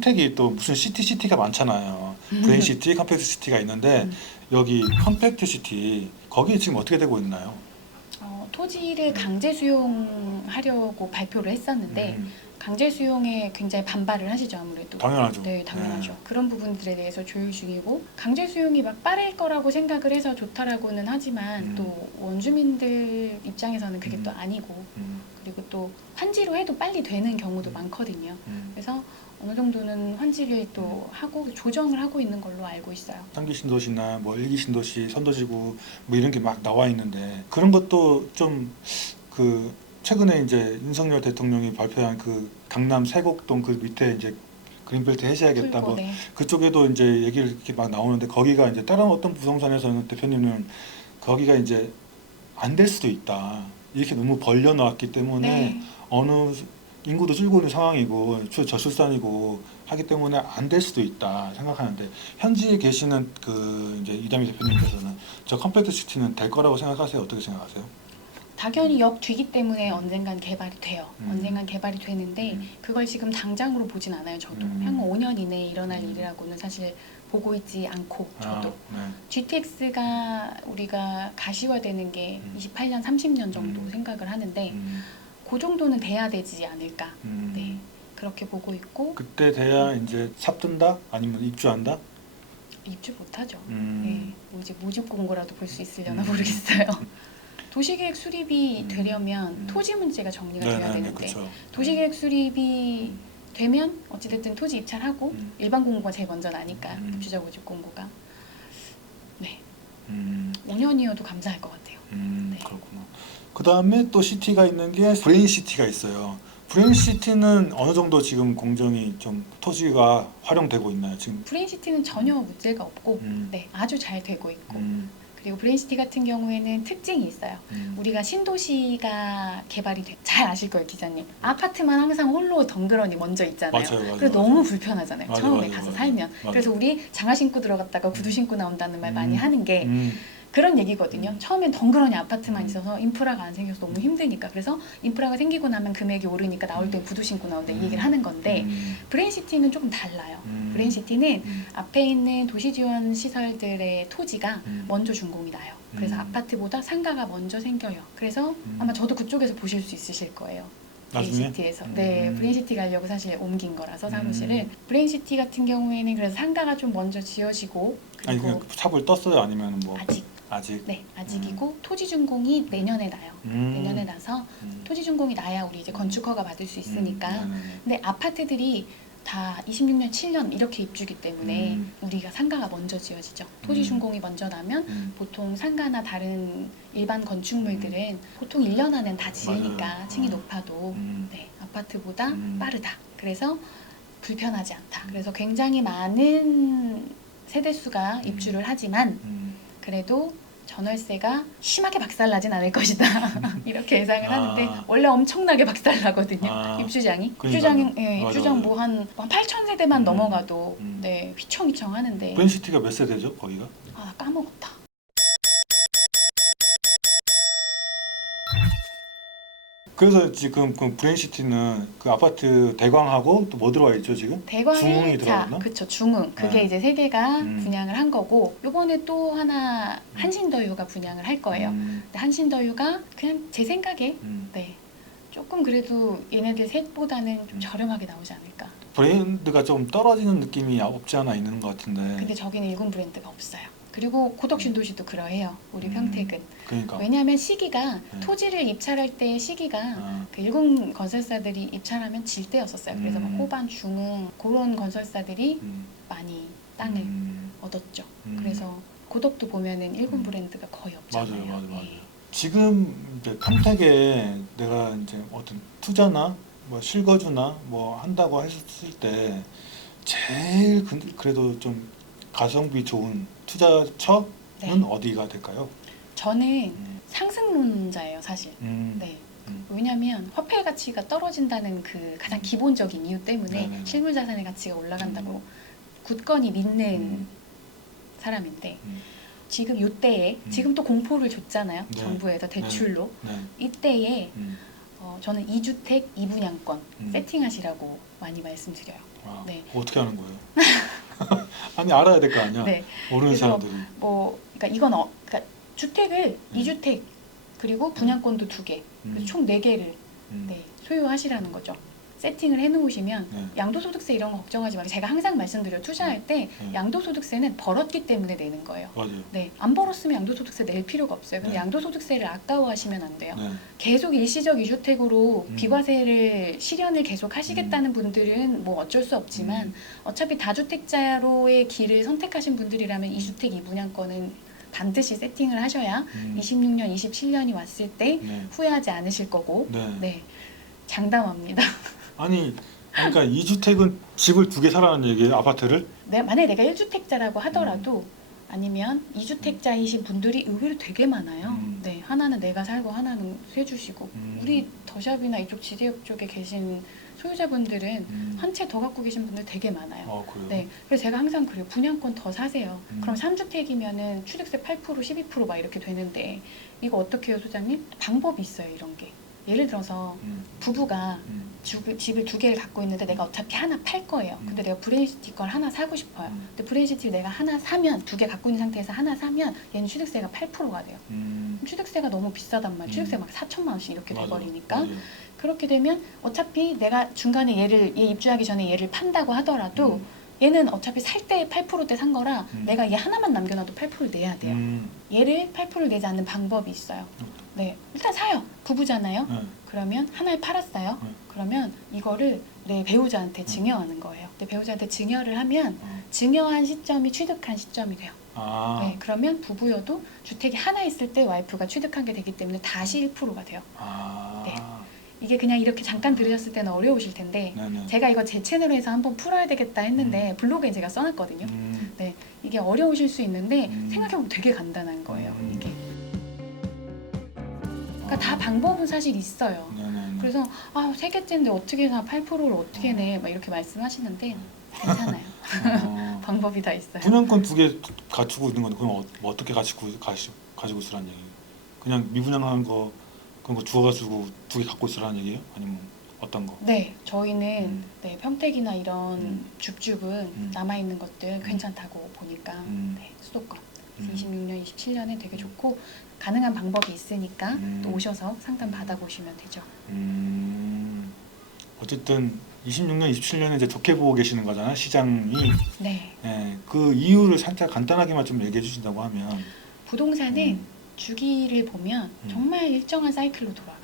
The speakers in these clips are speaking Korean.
평택이 또 무슨 시티가 많잖아요. 브레인시티, 컴팩트시티가 있는데 여기 컴팩트시티 거기 지금 어떻게 되고 있나요? 토지를 강제 수용하려고 발표를 했었는데 강제 수용에 굉장히 반발을 하시죠, 아무래도. 당연하죠. 네, 당연하죠. 네. 그런 부분들에 대해서 조율 중이고 강제 수용이 막 빠를 거라고 생각을 해서 좋다라고는 하지만 또 원주민들 입장에서는 그게 또 아니고 그리고 또 환지로 해도 빨리 되는 경우도 많거든요. 그래서 어느 정도는 환지를 또 하고 조정을 하고 있는 걸로 알고 있어요. 3기 신도시나 뭐 1기 신도시, 선도지구 뭐 이런 게 막 나와 있는데 그런 것도 좀 그 최근에 이제 윤석열 대통령이 발표한 그 강남 세곡동 그 밑에 이제 그린벨트 해제하겠다 뭐 네. 그쪽에도 이제 얘기를 이렇게 막 나오는데 거기가 이제 다른 어떤 부동산에서는 대표님은 거기가 이제 안 될 수도 있다. 이렇게 너무 벌려놨기 때문에 네. 어느 인구도 줄고 있는 상황이고 저출산이고 하기 때문에 안 될 수도 있다 생각하는데 현지에 계시는 그 이제 이담희 대표님께서는 저 컴팩트 시티는 될 거라고 생각하세요? 어떻게 생각하세요? 당연히 역 뒤기 때문에 언젠간 개발이 돼요. 언젠간 개발이 되는데 그걸 지금 당장으로 보진 않아요. 저도 향후 5년 이내에 일어날 일이라고는 사실 보고 있지 않고 저도 네. GTX가 우리가 가시화되는 게 28년, 30년 정도 생각을 하는데 그 정도는 돼야 되지 않을까. 네, 그렇게 보고 있고 그때 돼야 이제 삽 뜬다? 아니면 입주한다? 입주 못하죠. 네, 뭐 이제 모집 공고라도 볼 수 있으려나 모르겠어요. 도시계획 수립이 되려면 토지 문제가 정리가 돼야 되는데 그렇죠. 도시계획 수립이 되면 어찌됐든 토지 입찰하고 일반 공고가 제일 먼저 나니까 입주자 모집 공고가 네 5년이어도 감사할 것 같아요. 네. 그렇구나. 그 다음에 또 시티가 있는 게 브레인시티가 있어요. 브레인시티는 어느 정도 지금 공정이 좀 토지가 활용되고 있나요? 지금 브레인시티는 전혀 문제가 없고 네 아주 잘 되고 있고 그리고 브레인시티 같은 경우에는 특징이 있어요. 우리가 신도시가 개발이 잘 아실 거예요, 기자님. 아파트만 항상 홀로 덩그러니 먼저 있잖아요. 맞아요. 그래서 너무 불편하잖아요. 처음에 맞아요. 가서 살면. 맞아요. 그래서 우리 장화 신고 들어갔다가 구두 신고 나온다는 말 많이 하는 게 그런 얘기거든요. 처음엔 덩그러니 아파트만 있어서 인프라가 안 생겨서 너무 힘드니까. 그래서 인프라가 생기고 나면 금액이 오르니까 나올 때 구두 신고 나온다 이 얘기를 하는 건데 브레인시티는 조금 달라요. 브레인시티는 앞에 있는 도시지원 시설들의 토지가 먼저 준공이 나요. 그래서 아파트보다 상가가 먼저 생겨요. 그래서 아마 저도 그쪽에서 보실 수 있으실 거예요. 브레인시티에서. 네, 브레인시티 가려고 사실 옮긴 거라서 사무실을. 브레인시티 같은 경우에는 그래서 상가가 좀 먼저 지어지고 아니 그리고 그냥 삽을 떴어요? 아니면 뭐 아직? 네, 아직이고 토지 준공이 내년에 나요. 내년에 나서 토지 준공이 나야 우리 이제 건축허가 받을 수 있으니까. 근데 아파트들이 다 26년, 7년 이렇게 입주기 때문에 우리가 상가가 먼저 지어지죠. 토지 준공이 먼저 나면 보통 상가나 다른 일반 건축물들은 보통 1년 안엔 다 지으니까 맞아요. 층이 높아도 네, 아파트보다 빠르다. 그래서 불편하지 않다. 그래서 굉장히 많은 세대수가 입주를 하지만 그래도 전월세가 심하게 박살나진 않을 것이다. 이렇게 예상을 하는데 원래 엄청나게 박살나거든요. 입주장이. 입주장 뭐 한 8천 세대만 넘어가도 네, 휘청휘청 하는데 브레인시티가 몇 세대죠? 거기가? 나 까먹었다. 그래서 지금 그 브레인시티는 그 아파트 대광하고 또 뭐 들어와 있죠 지금? 대광에 중흥이 들어갔나? 그쵸, 중흥. 그게 네. 이제 세 개가 분양을 한 거고 요번에 또 하나 한신더유가 분양을 할 거예요. 근데 한신더유가 그냥 제 생각에 네, 조금 그래도 얘네들 셋보다는 좀 저렴하게 나오지 않을까. 브랜드가 좀 떨어지는 느낌이 없지 않아 있는 것 같은데. 근데 저기는 일군 브랜드가 없어요. 그리고 고덕신도시도 그러해요. 우리 평택은. 그러니까. 왜냐하면 시기가 토지를 입찰할 때 시기가 그 일군 건설사들이 입찰하면 질 때였었어요. 그래서 막 호반, 중흥 그런 건설사들이 많이 땅을 얻었죠. 그래서 고덕도 보면은 일군 브랜드가 거의 없잖아요. 맞아요. 지금 이제 평택에 내가 이제 어떤 투자나 뭐 실거주나 뭐 한다고 했을 때 제일 그래도 좀 가성비 좋은 투자처는 네. 어디가 될까요? 저는 상승론자예요, 사실. 네. 왜냐하면 화폐 가치가 떨어진다는 그 가장 기본적인 이유 때문에 네네네. 실물 자산의 가치가 올라간다고 굳건히 믿는 사람인데 지금 이때에 지금 또 공포를 줬잖아요. 네. 정부에서 대출로. 네. 이때에 저는 2주택 2분양권 세팅하시라고 많이 말씀드려요. 아, 네. 어떻게 하는 거예요? 아니 알아야 될 거 아니야. 네. 모르는 그래서 사람들이. 그러니까 이건 그러니까 주택을 2주택 그리고 분양권도 2개, 그래서 총 4개를 네, 소유하시라는 거죠. 세팅을 해놓으시면 네. 양도소득세 이런 거 걱정하지 말고 제가 항상 말씀드려요. 투자할 때 네. 양도소득세는 벌었기 때문에 내는 거예요. 맞아요. 네, 안 벌었으면 양도소득세 낼 필요가 없어요. 근데 네. 양도소득세를 아까워하시면 안 돼요. 네. 계속 일시적 2주택으로 음. 비과세를 실현을 계속 하시겠다는 분들은 뭐 어쩔 수 없지만 어차피 다주택자로의 길을 선택하신 분들이라면 2주택 2분양권은 반드시 세팅을 하셔야 26년, 27년이 왔을 때 네. 후회하지 않으실 거고 네. 네, 장담합니다. 아니 그러니까 2주택은 집을 2개 사라는 얘기예요? 아파트를? 만약에 내가 1주택자라고 하더라도 아니면 2주택자이신 분들이 의외로 되게 많아요. 네, 하나는 내가 살고 하나는 세주시고 우리 더샵이나 이쪽 지대역 쪽에 계신 소유자분들은 한 채 더 갖고 계신 분들 되게 많아요. 그래요? 네, 그래서 제가 항상 그래요. 분양권 더 사세요. 그럼 3주택이면은 취득세 8%, 12%막 이렇게 되는데 이거 어떻게 해요, 소장님? 방법이 있어요, 이런 게. 예를 들어서 부부가 집을 2개를 갖고 있는데 내가 어차피 하나 팔 거예요. 근데 내가 브레인시티 걸 하나 사고 싶어요. 근데 브레인시티를 내가 하나 사면 2개 갖고 있는 상태에서 하나 사면 얘는 취득세가 8%가 돼요. 그럼 취득세가 너무 비싸단 말이에요. 취득세가 막 4천만 원씩 이렇게 돼버리니까. 맞아요. 그렇게 되면 어차피 내가 중간에 얘 입주하기 전에 얘를 판다고 하더라도 얘는 어차피 살 때 8%대 산 거라 내가 얘 하나만 남겨놔도 8%를 내야 돼요. 얘를 8%를 내지 않는 방법이 있어요. 네, 일단 사요. 부부잖아요. 네. 그러면 하나를 팔았어요. 그러면 이거를 내 배우자한테 증여하는 거예요. 내 배우자한테 증여를 하면 증여한 시점이 취득한 시점이 돼요. 네, 그러면 부부여도 주택이 하나 있을 때 와이프가 취득한 게 되기 때문에 다시 1%가 돼요. 네. 이게 그냥 이렇게 잠깐 들으셨을 때는 어려우실 텐데 네네. 제가 이거 제 채널에서 한번 풀어야 되겠다 했는데 블로그에 제가 써놨거든요. 네, 이게 어려우실 수 있는데 생각해보면 되게 간단한 거예요. 이게. 그러니까 다 방법은 사실 있어요. 네네. 그래서 3개째인데 어떻게 사 8%를 어떻게 내? 막 이렇게 말씀하시는데 괜찮아요. 방법이 다 있어요. 분양권 2개 갖추고 있는 건 그럼 어떻게 가지고 있으라는 얘기예요? 그냥 미분양한 거 그런 거 주워가지고 2개 갖고 있으라는 얘기예요? 아니면 어떤 거? 네, 저희는 네, 평택이나 이런 줍줍은 남아있는 것들 괜찮다고 보니까 네, 수도권 26년, 27년에 되게 좋고 가능한 방법이 있으니까 또 오셔서 상담 받아보시면 되죠. 어쨌든 26년, 27년에 이제 좋게 보고 계시는 거잖아요, 시장이. 네, 예, 그 이유를 살짝 간단하게만 좀 얘기해 주신다고 하면. 부동산은 주기를 보면 정말 일정한 사이클로 돌아가요.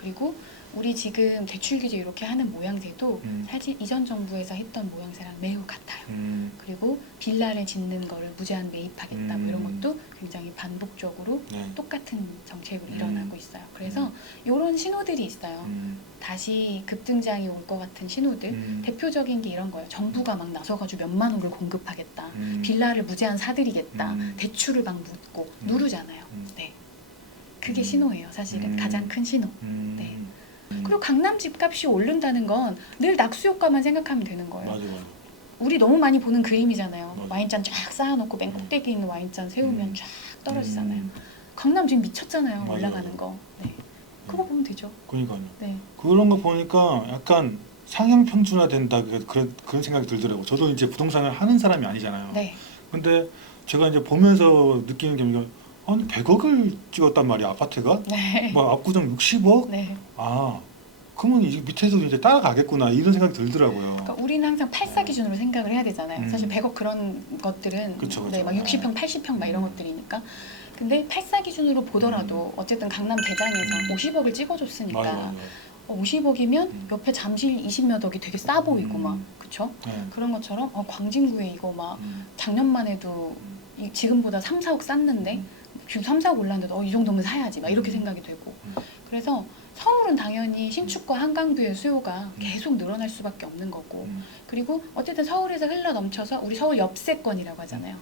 그리고 우리 지금 대출 규제 이렇게 하는 모양새도 사실 이전 정부에서 했던 모양새랑 매우 같아요. 그리고 빌라를 짓는 거를 무제한 매입하겠다 뭐 이런 것도 굉장히 반복적으로 네. 똑같은 정책으로 일어나고 있어요. 그래서 이런 신호들이 있어요. 다시 급등장이 올 것 같은 신호들. 대표적인 게 이런 거예요. 정부가 막 나서가지고 몇만 원을 공급하겠다. 빌라를 무제한 사드리겠다. 대출을 막 묻고 누르잖아요. 네, 그게 신호예요. 사실은 가장 큰 신호. 네. 그리고 강남 집값이 오른다는 건 늘 낙수 효과만 생각하면 되는 거예요. 맞아요. 우리 너무 많이 보는 그림이잖아요. 맞아요. 와인잔 쫙 쌓아놓고 맨 꼭대기 있는 와인잔 세우면 쫙 떨어지잖아요. 강남 지금 미쳤잖아요. 맞아요. 올라가는 거. 네. 그거 보면 되죠. 그러니까요. 네. 그런 거 보니까 약간 상향 평준화 된다 그런 생각이 들더라고. 저도 이제 부동산을 하는 사람이 아니잖아요. 네. 근데 제가 이제 보면서 느끼는 게 뭐냐면 아니 100억을 찍었단 말이야, 아파트가. 네. 막 압구정 60억? 네. 그러면 이제 밑에서도 이제 따라가겠구나 이런 생각이 들더라고요. 그러니까 우리는 항상 8사 기준으로 생각을 해야 되잖아요. 사실 100억 그런 것들은 그쵸. 네, 막 60평, 80평 막 이런 것들이니까. 근데 8사 기준으로 보더라도 어쨌든 강남 대장에서 50억을 찍어줬으니까 맞아요. 50억이면 옆에 잠실 20몇 억이 되게 싸 보이고 막 그쵸? 네. 그런 것처럼 광진구에 이거 막 작년만 해도 지금보다 3, 4억 쌌는데 지금 3, 4억 올랐는데도 이 정도면 사야지 막 이렇게 생각이 되고 그래서 서울은 당연히 신축과 한강뷰의 수요가 계속 늘어날 수밖에 없는 거고 그리고 어쨌든 서울에서 흘러 넘쳐서 우리 서울 엽세권이라고 하잖아요.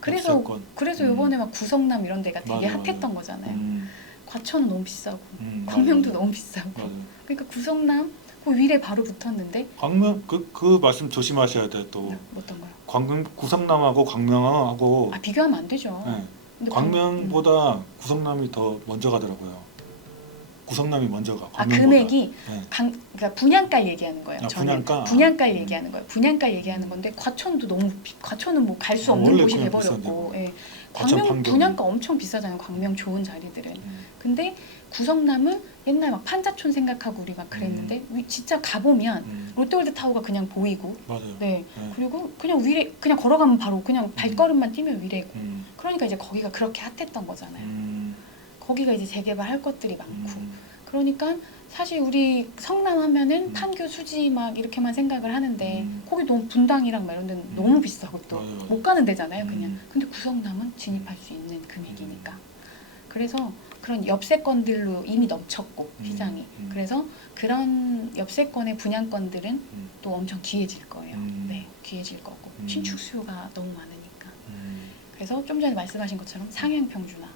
그래서 엽세권. 그래서 요번에 막 구성남 이런 데가 되게 맞아, 핫했던 맞아. 거잖아요. 과천은 너무 비싸고 광명도 너무 비싸고 맞아요. 그러니까 구성남 그 위에 바로 붙었는데 광명 그 말씀 조심하셔야 돼 또. 어떤 거요? 광명 구성남하고 광명하고 비교하면 안 되죠. 네. 근데 광명보다 구성남이 더 먼저 가더라고요. 구성남이 먼저가. 아 금액이 네. 그러니까 분양가 얘기하는 거예요. 아, 저는 분양가? 분양가를 얘기하는 거예요. 분양가 얘기하는 건데 과천도 너무 과천은 뭐 갈 수 아, 없는 원래 곳이 그냥 돼버렸고, 비싼데. 예. 과천 광명 판교는. 분양가 엄청 비싸잖아요. 광명 좋은 자리들은. 근데 구성남은 옛날 막 판자촌 생각하고 우리 막 그랬는데 진짜 가보면 롯데월드타워가 그냥 보이고, 맞아요. 네. 네. 그리고 그냥 위례 그냥 걸어가면 바로 그냥 발걸음만 뛰면 위례고. 음. 그러니까 이제 거기가 그렇게 핫했던 거잖아요. 음. 거기가 이제 재개발할 것들이 많고. 음. 그러니까 사실 우리 성남 하면은 판교 수지 막 이렇게만 생각을 하는데 거기 너무 분당이랑 막 이런 데는 너무 비싸고 또 맞아요. 못 가는 데잖아요 그냥. 음. 근데 구성남은 진입할 수 있는 금액이니까. 그래서 그런 엽세권들로 이미 넘쳤고 시장이. 그래서 그런 엽세권의 분양권들은 또 엄청 귀해질 거예요. 네, 귀해질 거고 신축 수요가 너무 많으니까. 그래서 좀 전에 말씀하신 것처럼 상향 평준화.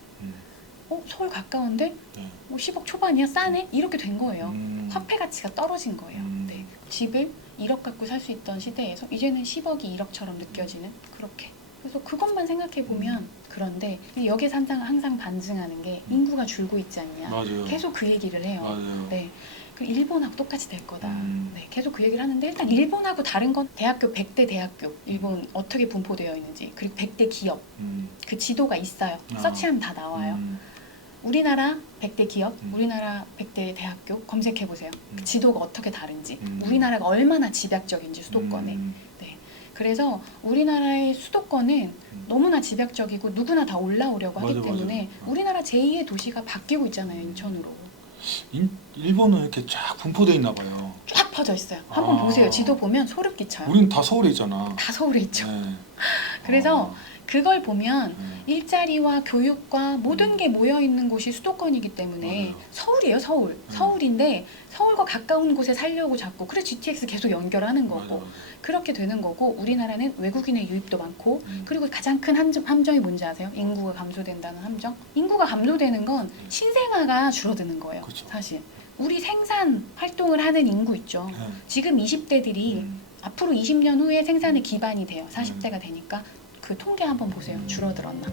서울 가까운데 네. 뭐 10억 초반이야 싸네 이렇게 된 거예요. 화폐 가치가 떨어진 거예요. 음. 네. 집을 1억 갖고 살 수 있던 시대에서 이제는 10억이 1억처럼 느껴지는 그렇게. 그래서 그것만 생각해 보면 그런데 여기서 항상 반증하는 게 인구가 줄고 있지 않냐. 맞아요. 계속 그 얘기를 해요. 맞아요. 네. 그 일본하고 똑같이 될 거다. 음. 네, 계속 그 얘기를 하는데 일단 일본하고 다른 건 대학교 100대 대학교 일본 어떻게 분포되어 있는지 그리고 100대 기업 그 지도가 있어요. 아. 서치하면 다 나와요. 우리나라 100대 기업, 우리나라 100대 대학교 검색해 보세요. 그 지도가 어떻게 다른지, 우리나라가 얼마나 집약적인지 수도권에. 네. 그래서 우리나라의 수도권은 너무나 집약적이고 누구나 다 올라오려고 하기 맞아, 때문에 맞아. 우리나라 제2의 도시가 바뀌고 있잖아요, 인천으로. 일본은 이렇게 쫙 분포돼 있나 봐요. 쫙 퍼져 있어요. 한번 아. 보세요. 지도 보면 소름 끼쳐요. 우리는 다 서울에 있잖아. 다 서울에 있죠. 네. 그래서 그걸 보면 네. 일자리와 교육과 모든 게 모여 있는 곳이 수도권이기 때문에 맞아요. 서울이에요, 서울. 서울인데 서울과 가까운 곳에 살려고 자꾸 그래 GTX 계속 연결하는 거고 맞아요. 그렇게 되는 거고 우리나라는 외국인의 유입도 많고 그리고 가장 큰 함정이 뭔지 아세요? 인구가 감소된다는 함정. 인구가 감소되는 건 신생아가 줄어드는 거예요. 그렇죠. 사실 우리 생산 활동을 하는 인구 있죠. 네. 지금 20대들이 앞으로 20년 후에 생산의 기반이 돼요. 40대가 되니까 그 통계 한번 보세요. 줄어들었나?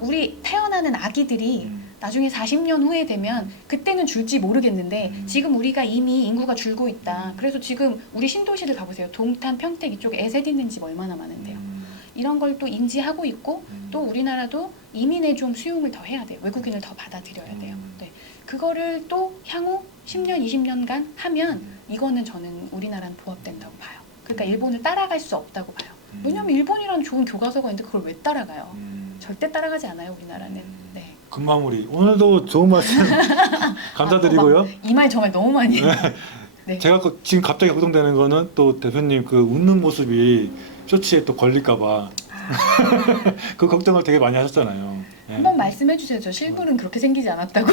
우리 태어나는 아기들이 나중에 40년 후에 되면 그때는 줄지 모르겠는데 지금 우리가 이미 인구가 줄고 있다. 그래서 지금 우리 신도시를 가보세요. 동탄, 평택 이쪽에 애셋 있는 집 얼마나 많은데요. 이런 걸 또 인지하고 있고 또 우리나라도 이민에 좀 수용을 더 해야 돼요. 외국인을 더 받아들여야 돼요. 네. 그거를 또 향후 10년, 20년간 하면 이거는 저는 우리나라는 부합된다고 봐요. 그러니까 일본을 따라갈 수 없다고 봐요. 왜냐면 일본이라는 좋은 교과서가 있는데 그걸 왜 따라가요? 절대 따라가지 않아요, 우리나라는. 네. 금마무리. 오늘도 좋은 말씀 감사드리고요. 이 말 정말 너무 많이 해요. 네. 제가 지금 갑자기 걱정되는 거는 또 대표님 그 웃는 모습이 쇼츠에 또 걸릴까봐 그 걱정을 되게 많이 하셨잖아요. 네. 한번 말씀해 주세요. 저 실물은 그렇게 생기지 않았다고.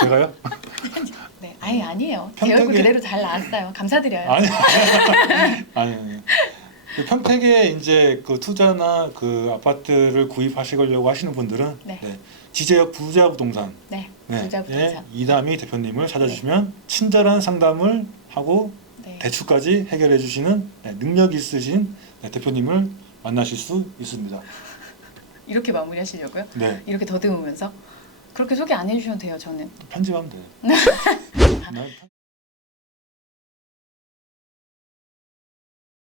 제가요? 네, 아예 아니에요. 제 평택에- 얼굴 그대로 잘 나왔어요. 감사드려요. 아니 아니. 그 평택에 이제 그 투자나 그 아파트를 구입하시려고 하시는 분들은 네. 지제역 부자 부동산 네, 네, 부자 부동산. 이담희 대표님을 찾아주시면 친절한 상담을 하고 네. 대출까지 해결해 주시는 능력 있으신 대표님을 만나실 수 있습니다. 이렇게 마무리하시려고요? 네, 이렇게 더듬으면서? 그렇게 소개 안 해주셔도 돼요, 저는. 편집하면 돼요. 네.